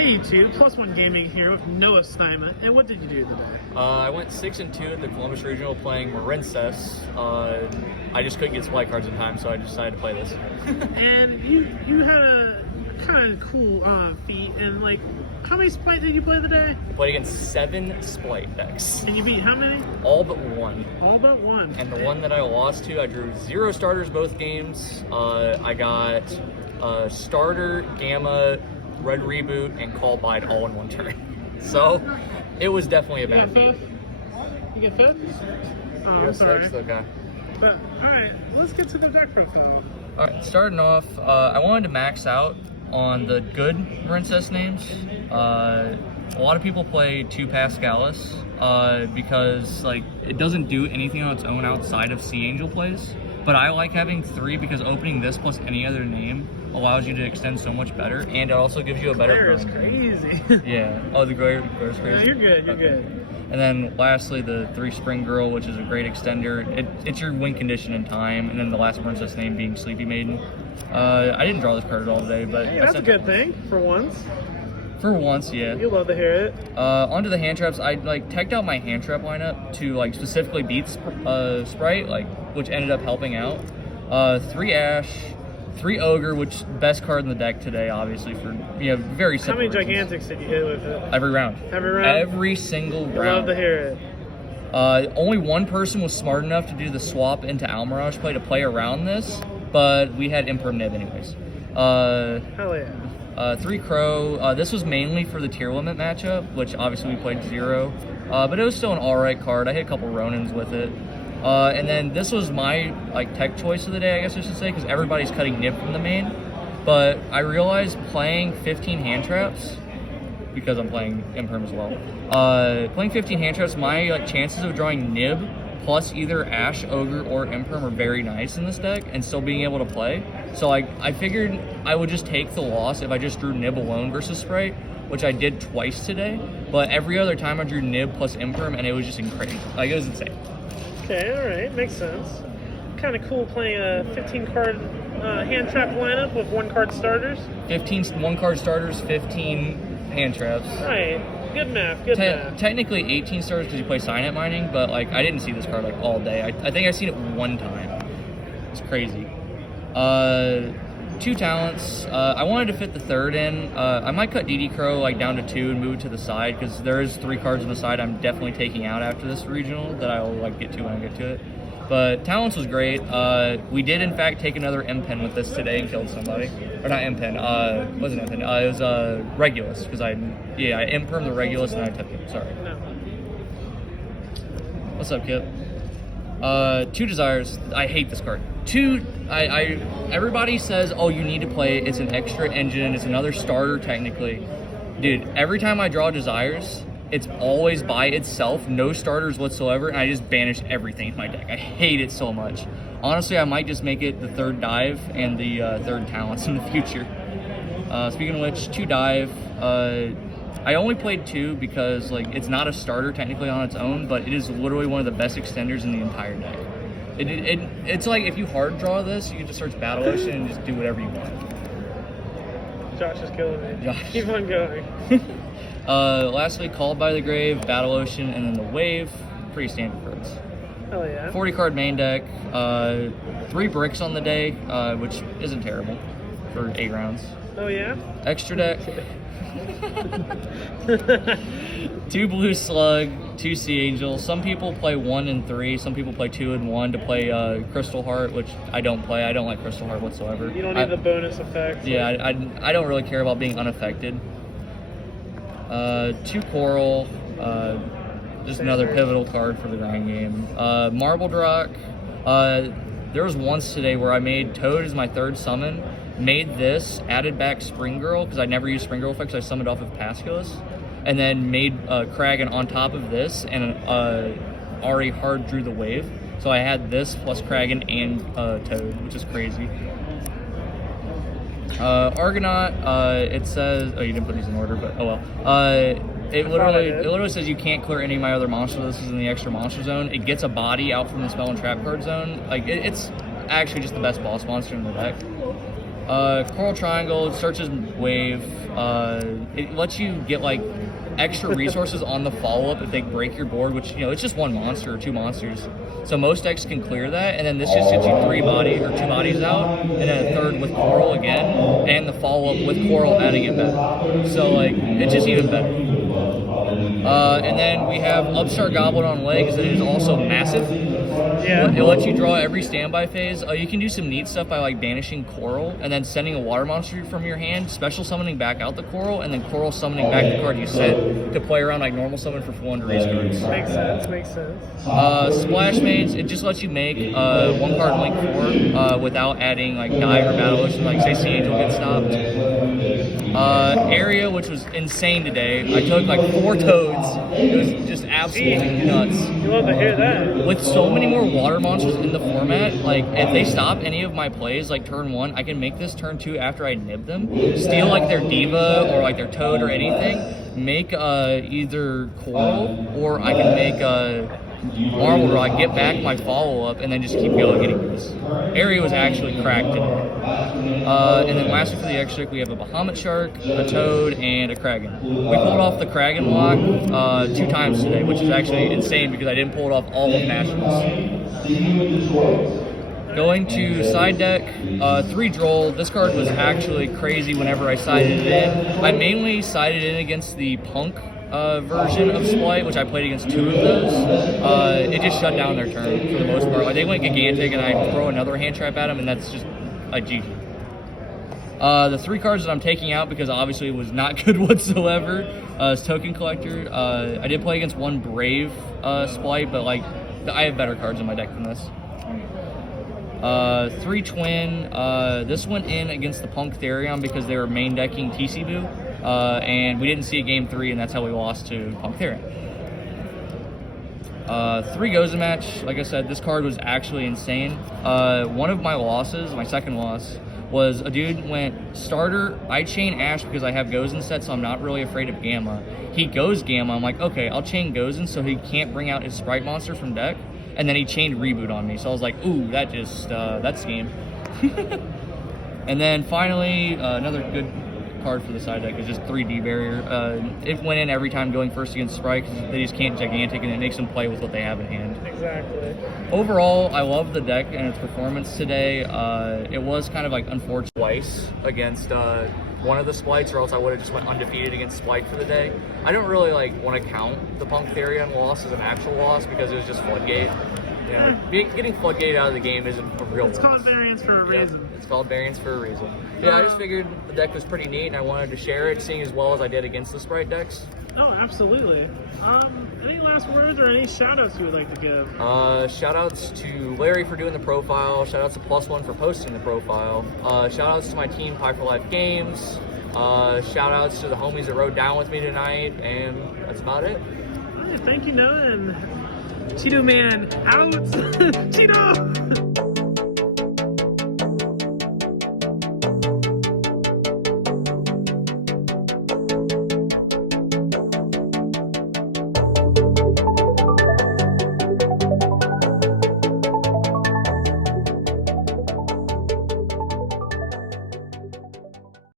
Hey YouTube, Plus One Gaming here with Noah Steinman. And what did you do today? I went 6-2 at the Columbus Regional playing Marincess. I just couldn't get supply cards in time, so I decided to play this. And you had a kind of cool feat. And like, how many Splite did you play today? I played against 7 Splite decks. And you beat how many? All but one. All but one. And the one that I lost to, I drew 0 starters both games. I got starter, gamma, red reboot, and call bide all in one turn. So it was definitely a You got bad beat. fifth? You get fifth? Oh, I'm Yes, sorry. sixth, okay. But alright, let's get to the deck profile. Alright, starting off, I wanted to max out on the good Marincess names. A lot of people play 2 Pascalis because like it doesn't do anything on its own outside of Sea Angel plays. But I like having 3 because opening this plus any other name allows you to extend so much better, and it also gives you a better Glare is burn. crazy. Yeah. Oh, the glare is crazy. No, you're good, you're Okay. good. And then lastly, the 3 Spring Girl, which is a great extender. It's your win condition in time, and then the last Princess name being Sleepy Maiden. I didn't draw this card at all today, but Hey, I that's a sent good that thing, for once. for once, yeah. You love to hear it. Onto the hand traps. I like teched out my hand trap lineup to like specifically beat Sprite, like which ended up helping out. 3 Ash, 3 Ogre, which best card in the deck today, obviously for very How simple many reasons. Gigantics did you hit with it? Every round. Every round? Every single I round. love to hear it. Only one person was smart enough to do the swap into Almirage play to play around this, but we had Imperm Nib anyways. Hell yeah. 3 Crow. This was mainly for the tier limit matchup, which obviously we played 0. But it was still an alright card. I hit a couple Ronins with it. And then this was my like tech choice of the day, I guess I should say, because everybody's cutting Nib from the main. But I realized playing 15 hand traps, because I'm playing Imperm as well. Playing 15 hand traps, my like chances of drawing Nib plus either Ash, Ogre, or Imperm are very nice in this deck, and still being able to play. So I figured I would just take the loss if I just drew Nib alone versus Sprite, which I did twice today. But every other time I drew Nib plus Imperm, and it was just incredible. Like, it was insane. Okay, alright, makes sense. Kind of cool playing a 15 card hand trap lineup with 1 card starters. 15 1-card starters, 15 hand traps. Alright, good math, good math. Technically 18 starters because you play Signet Mining, but like I didn't see this card like all day. I think I seen it one time. It's crazy. 2 talents. I wanted to fit the 3rd in. I might cut DD Crow like down to 2 and move it to the side because there is 3 cards on the side I'm definitely taking out after this regional that I'll like get to when I get to it. But talents was great. We did in fact take another M-Pen with this today and killed somebody. Or not M-Pen. Wasn't M-Pen. It was Regulus because I Imperm the Regulus and I took it. Sorry. No. What's up, Kip? 2 Desires. I hate this card. Everybody says, oh, you need to play it. It's an extra engine. It's another starter, technically. Dude, every time I draw Desires, it's always by itself, no starters whatsoever, and I just banish everything in my deck. I hate it so much. Honestly, I might just make it the 3rd dive and the 3rd talents in the future. Speaking of which, 2 dive. I only played 2 because like it's not a starter technically on its own, but it is literally one of the best extenders in the entire deck. It's like if you hard draw this, you can just search Battle Ocean and just do whatever you want. Josh is killing me. Josh. Keep on going. Lastly, Called by the Grave, Battle Ocean, and then the Wave. Pretty standard cards. Hell yeah. 40 card main deck. 3 bricks on the day, which isn't terrible for 8 rounds. Oh yeah? Extra deck. 2 Blue Slug, 2 Sea Angel. Some people play 1 and 3. Some people play 2 and 1 to play Crystal Heart, which I don't play. I don't like Crystal Heart whatsoever. You don't need the bonus effects. Yeah, I don't really care about being unaffected. 2 Coral. Just another pivotal card for the grind game. Marbled Rock. There was once today where I made Toad as my 3rd summon. Made this, added back Spring Girl, because I never used Spring Girl effects, I summoned off of Pasculus, and then made Kragan on top of this, and already hard drew the Wave. So I had this plus Kragan and Toad, which is crazy. Argonaut, it says, oh, you didn't put these in order, but oh well. It literally says you can't clear any of my other monsters. This is in the extra monster zone. It gets a body out from the spell and trap card zone. Like it's actually just the best boss monster in the deck. Coral Triangle searches wave. It lets you get like extra resources on the follow-up if they break your board, which, you know, it's just one monster or two monsters. So most decks can clear that, and then this just gets you 3 bodies or 2 bodies out, and then a third with Coral again, and the follow-up with Coral adding it back. So like, it's just even better. And then we have Upstart Goblin on legs that is also massive. Yeah. It lets you draw every standby phase. You can do some neat stuff by like banishing Coral and then sending a water monster from your hand, special summoning back out the Coral, and then Coral summoning back the card you sent to play around like normal summon for 4 Reese cards. Makes sense, makes sense. Splash Maids, it just lets you make 1 card link 4 without adding like die or battle ocean, like say Sea Angel gets stopped. Area, which was insane today. I took like 4 toads. It was just absolutely nuts. You love to hear that. With so many more water monsters in the format, like if they stop any of my plays, like turn 1, I can make this turn 2 after I nib them, steal like their diva or like their toad or anything, make either Coral, or I can make Marble Rod, get back my follow-up, and then just keep going getting this. Area was actually cracked today. And then lastly for the extra, we have a Bahamut Shark, a Toad, and a Kragan. We pulled off the Kragan lock 2 times today, which is actually insane because I didn't pull it off all of Nationals. Going to side deck, 3 Droll. This card was actually crazy whenever I sided it in. I mainly sided in against the Punk version of Splight, which I played against 2 of those. It just shut down their turn for the most part. Like they went Gigantic and I throw another hand trap at them, and that's just a GG. The 3 cards that I'm taking out because obviously it was not good whatsoever is Token Collector. I did play against 1 Brave Splight, but like I have better cards in my deck than this. 3 Twin. This went in against the Punk Therion because they were main decking TC Boo, and we didn't see a game 3, and that's how we lost to Punk Therion. 3 Goza Match. Like I said, this card was actually insane. One of my losses, my second loss, was a dude went starter. I chain Ash because I have Gozen set, so I'm not really afraid of Gamma. He goes Gamma. I'm like, okay, I'll chain Gozen so he can't bring out his Sprite monster from deck. And then he chained Reboot on me, so I was like, ooh, that just, that's game. And then finally, another good card for the side deck is just 3D Barrier. It went in every time going first against Sprite because they just can't Gigantic, and it makes them play with what they have in hand. Exactly. Overall, I love the deck and its performance today. It was kind of like unfortunate twice against one of the Splites, or else I would have just went undefeated against Splite for the day. I don't really like want to count the Punk Therion loss as an actual loss because it was just Floodgate. You know, getting Floodgate out of the game isn't a real It's called variance for a reason. It's called variance for a reason. Yeah, I just figured the deck was pretty neat and I wanted to share it, seeing as well as I did against the Sprite decks. Oh, absolutely. Any last words or any shout-outs you would like to give? Shout-outs to Larry for doing the profile. Shout-outs to +1 for posting the profile. Shout-outs to my team, Pie for Life Games. Shout-outs to the homies that rode down with me tonight, and that's about it. All right, thank you, Noah, and Cheeto Man out! Cheeto!